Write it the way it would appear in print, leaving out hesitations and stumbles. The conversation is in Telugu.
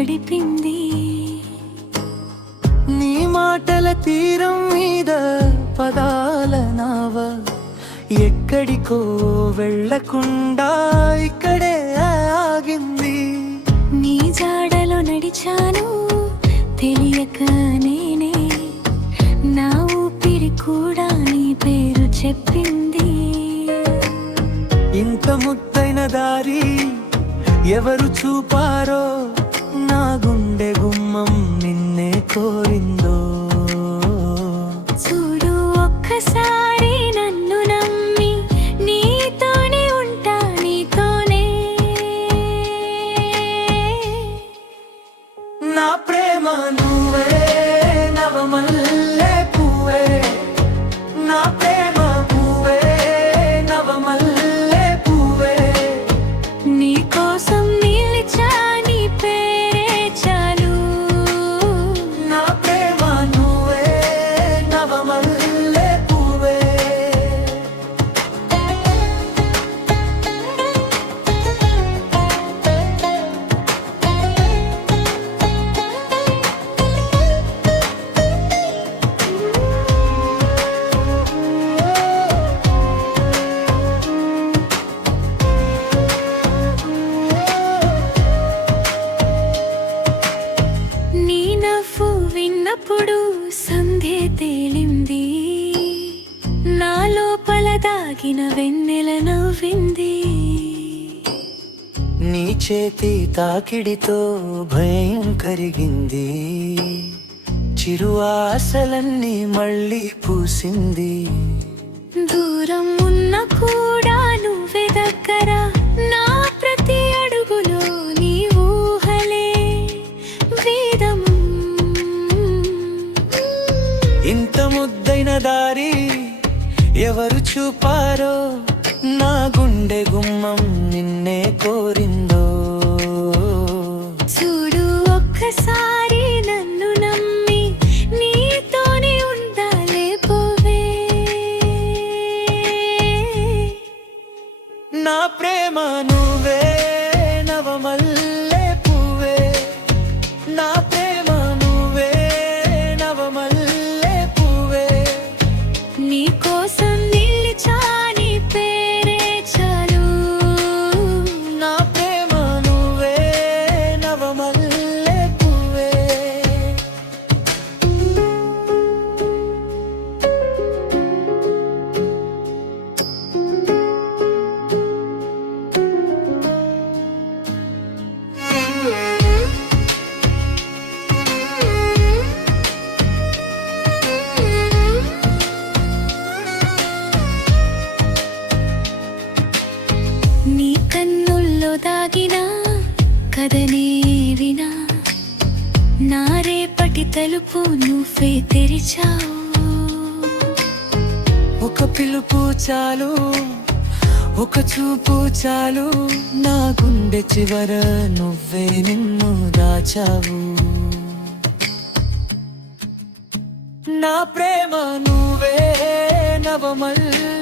తడిపింది. నీ మాటల తీరం మీద పదాల నావ ఎక్కడికో వెళ్ళకుండా ఇక్కడే ఆగింది. నీ జాడలో నడిచాను తెలియక నేనే, నా ఊపిరి కూడా నీ పేరు చెప్పింది. ఇంత ముద్దైన దారి ఎవరు చూపారో, నా గుండె గుమ్మం నిన్నే కోరిందో. చూడు ఒక్కసారి నన్ను నమ్మి, నీతోనే ఉంటా నీతోనే. నా ప్రేమ నువ్వే నవమల్లె పువ్వే, నా ప్రేమ పువ్వే నవమల్లె పువ్వే. నీ కోసం నిలిచా నీ పేరే చాలు. నా ప్రేమ నువ్వే నవమల్లె పువ్వే. నీ నవ్వు విన్నప్పుడు సంధ్య తేలింది, నా లోపల దాగిన వెన్నెల నవ్వింది. నీ చేతి తాకిడితో భయం కరిగింది, చిరు ఆశలన్నీ మళ్ళీ పూసింది. దూరం ఉన్న కూడా నువ్వే దగ్గర, నా ప్రతి అడుగులో నీ ఊహలే వేదము. ఇంత ముద్దైన దారి ఎవరు చూపారో, నా గుండె గుమ్మం నిన్నే కోరిందో. చూడు ఒక్కసారి నన్ను నమ్మి, నీతోనే ఉండాలే పోవే. నా ప్రేమ నువ్వే నవమల్లె పువ్వే, నా ప్రేమ నువ్వే నవమల్లె పువ్వే. నీ కోసం నిలిచా నీ పేరే చాలు. నా ప్రేమ నువ్వే నవమల్లె పువ్వే. నీ కన్నుల్లో దాగిన కథనే వినా, నా రేపటి తలుపు నువ్వే తెరిచావు. ఒక పిలుపు చాలు, ఒక చూపు చాలు, నా గుండె చివర నువ్వే నిన్ను దాచావు. నా ప్రేమ నువ్వే నవమల్లె